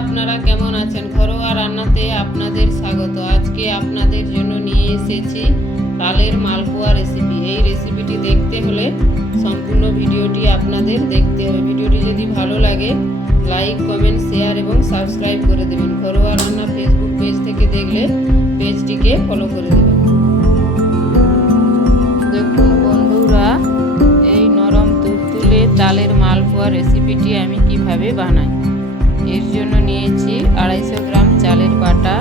আপনারা কেমন আছেন? ঘরোয়া রান্নাতে আপনাদের স্বাগত। আজকে আপনাদের জন্য নিয়ে এসেছি তালের মালপোয়া রেসিপি এই রেসিপিটি দেখতে হলে সম্পূর্ণ ভিডিওটি আপনাদের দেখতে হবে। ভিডিওটি যদি ভালো লাগে লাইক কমেন্ট শেয়ার এবং সাবস্ক্রাইব করে দেবেন। ঘরোয়া রান্না ফেসবুক পেজ থেকে দেখলে পেজটিকে ফলো করে দেবেন। দেখুন বন্ধুরা, এই নরম তালের মালপোয়া রেসিপিটি আমি কীভাবে বানাই? এর জন্য নিয়েছি আড়াইশো গ্রাম চালের বাটা।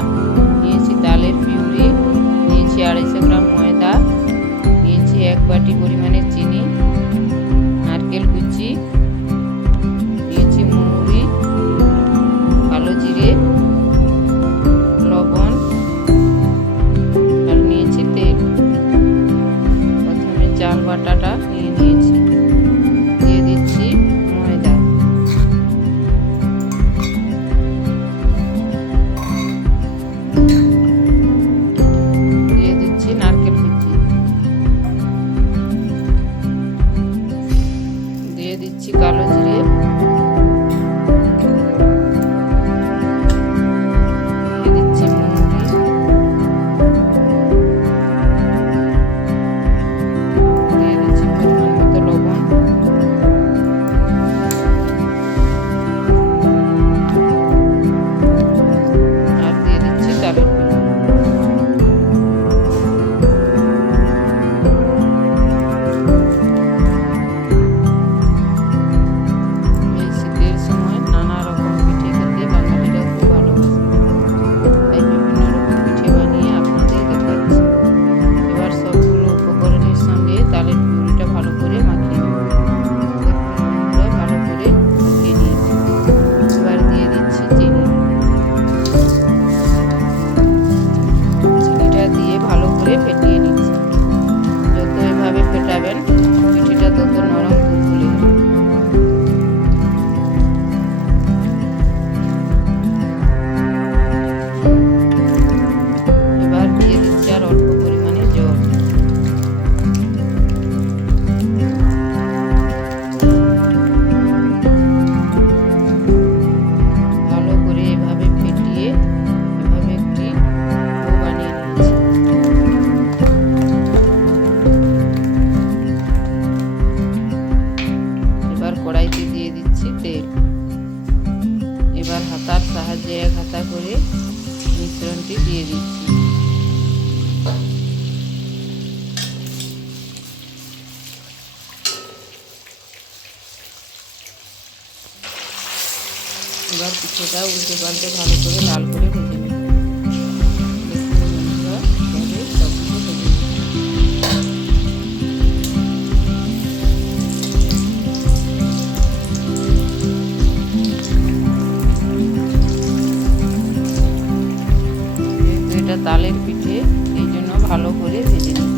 জিরে হাতার সাহায্যে এক হাতা করে মিশ্রণটি দিয়ে দিচ্ছি। এবার পিঠেটা উল্টে পাল্টে ভালো করে লাল করে ভেজে এটা তালের পিঠে এই জন্য ভালো করে ভেজে নিই